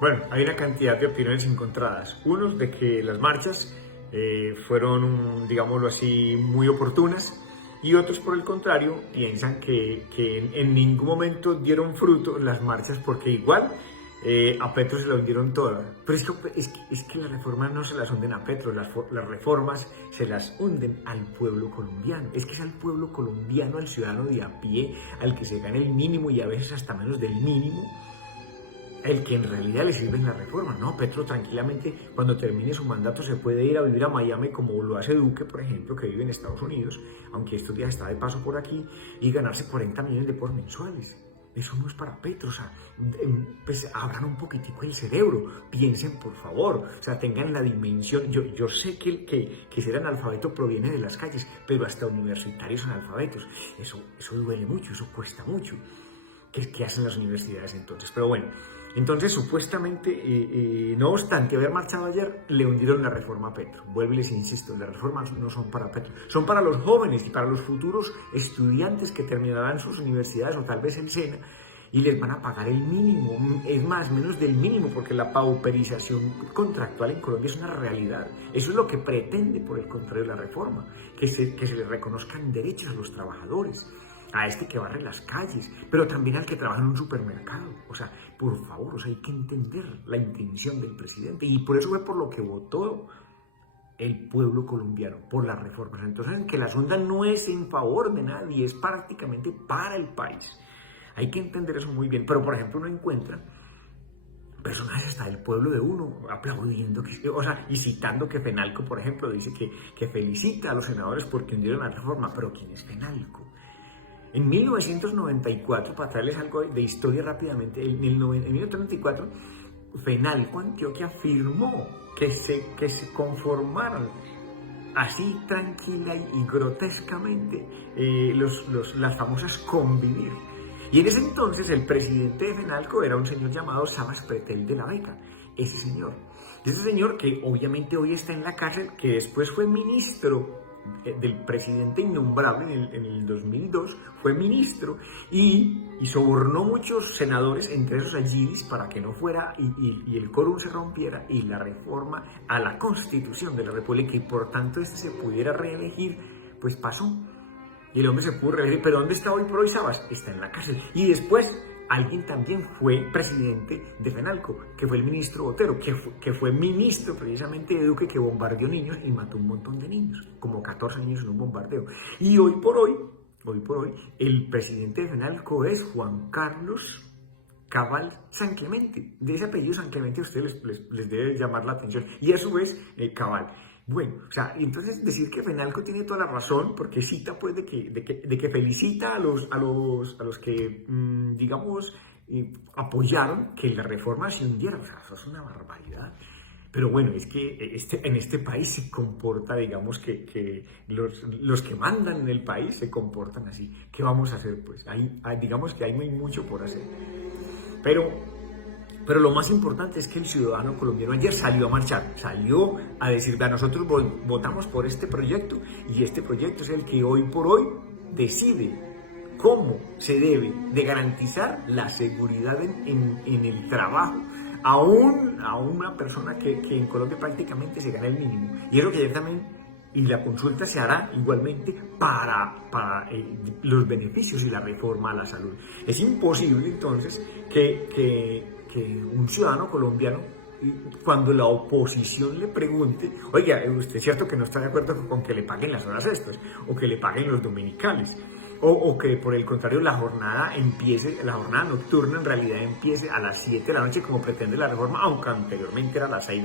Bueno, hay una cantidad de opiniones encontradas. Unos de que las marchas fueron, digámoslo así, muy oportunas, y otros, por el contrario, piensan que en ningún momento dieron fruto las marchas porque igual a Petro se la hundieron todas. Pero es que las reformas no se las hunden a Petro, las reformas se las hunden al pueblo colombiano. Es que es al pueblo colombiano, al ciudadano de a pie, al que se gana el mínimo y a veces hasta menos del mínimo, el que en realidad le sirven las reformas. No, Petro tranquilamente cuando termine su mandato se puede ir a vivir a Miami como lo hace Duque, por ejemplo, que vive en Estados Unidos, aunque estos días está de paso por aquí, y ganarse 40 millones de pesos mensuales. Eso no es para Petro. O sea, pues abran un poquitico el cerebro, piensen por favor, o sea, tengan la dimensión. Yo sé que ser analfabeto proviene de las calles, pero hasta universitarios analfabetos, eso duele mucho, eso cuesta mucho. ¿Qué hacen las universidades entonces? Pero bueno, entonces supuestamente, no obstante haber marchado ayer, le hundieron la reforma a Petro. Vuelvo y les insisto, las reformas no son para Petro, son para los jóvenes y para los futuros estudiantes que terminarán sus universidades o tal vez el SENA, y les van a pagar el mínimo, es más, menos del mínimo, porque la pauperización contractual en Colombia es una realidad. Eso es lo que pretende, por el contrario, la reforma, que se les reconozcan derechos a los trabajadores, a este que barre las calles, pero también al que trabaja en un supermercado. O sea, por favor, o sea, hay que entender la intención del presidente, y por eso fue por lo que votó el pueblo colombiano, por las reformas. Entonces, que la sonda no es en favor de nadie, es prácticamente para el país. Hay que entender eso muy bien. Pero, por ejemplo, uno encuentra personajes hasta del pueblo de uno aplaudiendo, o sea, y citando que Fenalco, por ejemplo, dice que felicita a los senadores porque hundieron la reforma. Pero ¿quién es Fenalco? En 1994, para traerles algo de historia rápidamente, en 1994, Fenalco Antioquia afirmó que se conformaron así tranquila y grotescamente las famosas convivir. Y en ese entonces el presidente de Fenalco era un señor llamado Sabas Pretel de la Vega. Ese señor que obviamente hoy está en la cárcel, que después fue ministro del presidente innombrable en el 2002, fue ministro y sobornó muchos senadores, entre esos a Gilis, para que no fuera y el quórum se rompiera y la reforma a la Constitución de la República, y por tanto este se pudiera reelegir, pues pasó. Y el hombre se pudo reelegir. Pero ¿dónde está hoy por hoy Sabas? Está en la cárcel. Y después alguien también fue presidente de Fenalco, que fue el ministro Botero, que fue ministro precisamente de Duque, que bombardeó niños y mató un montón de niños, como 14 niños en un bombardeo. Y hoy por hoy, el presidente de Fenalco es Juan Carlos Cabal San Clemente. De ese apellido San Clemente a ustedes les debe llamar la atención. Y a su vez, Cabal. Bueno, o sea, entonces decir que Fenalco tiene toda la razón, porque cita pues de que felicita a los que, digamos, apoyaron que la reforma se hundiera. O sea, eso es una barbaridad. Pero bueno, es que en este país se comporta, digamos, que los que mandan en el país se comportan así. ¿Qué vamos a hacer? Pues digamos que hay muy mucho por hacer. Pero lo más importante es que el ciudadano colombiano ayer salió a marchar, salió a decir: a nosotros votamos por este proyecto, y este proyecto es el que hoy por hoy decide cómo se debe de garantizar la seguridad en el trabajo a una persona que en Colombia prácticamente se gana el mínimo. Y es lo que ayer también, y la consulta se hará igualmente para los beneficios y la reforma a la salud. Es imposible entonces que un ciudadano colombiano, cuando la oposición le pregunte: oiga, ¿usted es cierto que no está de acuerdo con que le paguen las horas extras o que le paguen los dominicales? O que por el contrario la jornada nocturna en realidad empiece a las 7 de la noche como pretende la reforma, aunque anteriormente era a las 6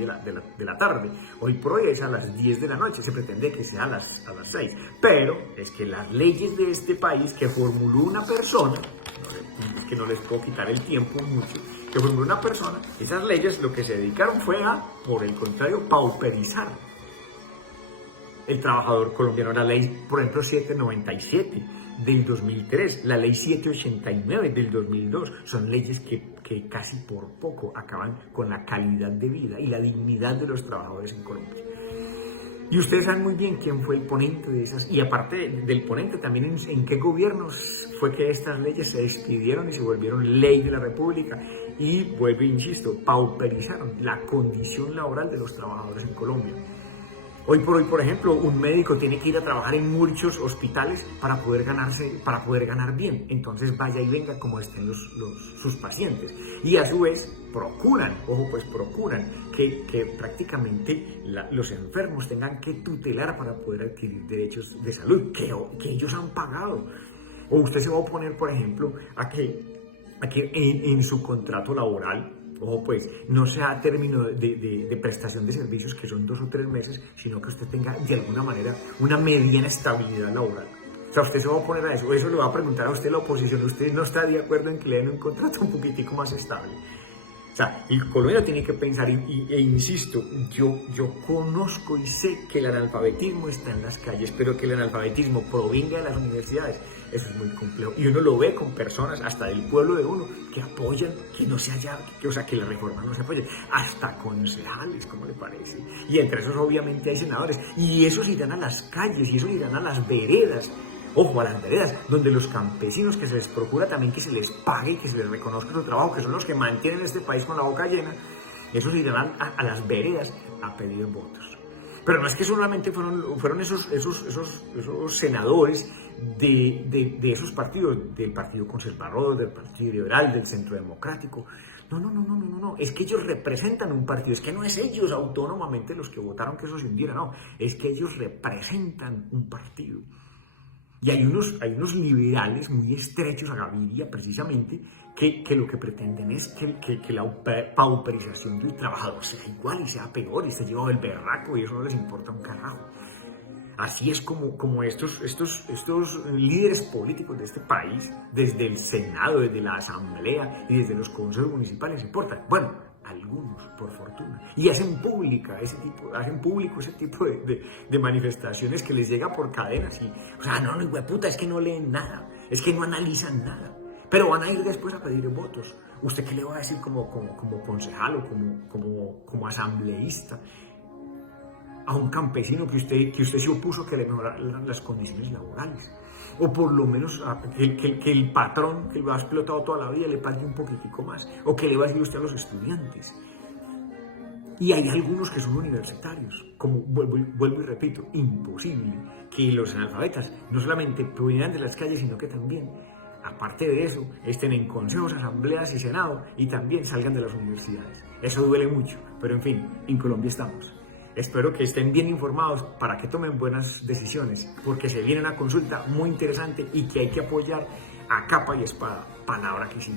de la tarde. Hoy por hoy es a las 10 de la noche, se pretende que sea a las 6. Pero es que las leyes de este país que formuló una persona, es que no les puedo quitar el tiempo mucho, que formuló una persona, esas leyes lo que se dedicaron fue a, por el contrario, pauperizar el trabajador colombiano. La ley, por ejemplo, 797 del 2003, la ley 789 del 2002, son leyes que casi por poco acaban con la calidad de vida y la dignidad de los trabajadores en Colombia. Y ustedes saben muy bien quién fue el ponente de esas, y aparte del ponente, también en qué gobiernos fue que estas leyes se expidieron y se volvieron ley de la República, y vuelvo e insisto, pauperizaron la condición laboral de los trabajadores en Colombia. Hoy por hoy, por ejemplo, un médico tiene que ir a trabajar en muchos hospitales para poder ganar bien. Entonces vaya y venga como estén sus pacientes. Y a su vez procuran que prácticamente los enfermos tengan que tutelar para poder adquirir derechos de salud que ellos han pagado. O usted se va a oponer, por ejemplo, a que en su contrato laboral, pues no sea a término de prestación de servicios que son 2 o 3 meses, sino que usted tenga de alguna manera una mediana estabilidad laboral. O sea, usted se va a oponer a eso, eso le va a preguntar a usted la oposición, usted no está de acuerdo en que le den un contrato un poquitico más estable. O sea, el colombiano tiene que pensar, e insisto, yo conozco y sé que el analfabetismo está en las calles, pero que el analfabetismo provenga de las universidades, eso es muy complejo. Y uno lo ve con personas, hasta del pueblo de uno, que apoyan que no se haya, que la reforma no se apoye, hasta concejales, ¿cómo le parece? Y entre esos obviamente hay senadores, y esos irán a las calles, y esos irán a las veredas. Ojo, a las veredas, donde los campesinos, que se les procura también que se les pague y que se les reconozca su trabajo, que son los que mantienen este país con la boca llena, esos irán a las veredas a pedir votos. Pero no es que solamente fueron esos senadores de esos partidos, del Partido Conservador, del Partido Liberal, del Centro Democrático. No, es que ellos representan un partido, es que no es ellos autónomamente los que votaron que eso se hundiera, no, es que ellos representan un partido. Y hay unos liberales muy estrechos a Gaviria, precisamente, que lo que pretenden es que la pauperización del trabajador sea igual y sea peor y se lleva del berraco y eso no les importa un carajo. Así es como estos líderes políticos de este país, desde el Senado, desde la Asamblea y desde los consejos municipales se portan. Bueno, algunos, por fortuna, y hacen público ese tipo de manifestaciones que les llega por cadenas y, o sea, no, hijueputa, es que no leen nada, es que no analizan nada, pero van a ir después a pedir votos. ¿Usted qué le va a decir como concejal o como asambleísta a un campesino que usted se opuso que le mejoraran las condiciones laborales? O por lo menos que el patrón que lo ha explotado toda la vida le pague un poquitico más, o que le va a decir usted a los estudiantes. Y hay algunos que son universitarios, como vuelvo y repito, imposible que los analfabetas no solamente provinieran de las calles, sino que también, aparte de eso, estén en consejos, asambleas y senado, y también salgan de las universidades. Eso duele mucho, pero en fin, en Colombia estamos. Espero que estén bien informados para que tomen buenas decisiones, porque se viene una consulta muy interesante y que hay que apoyar a capa y espada. Palabra que sí.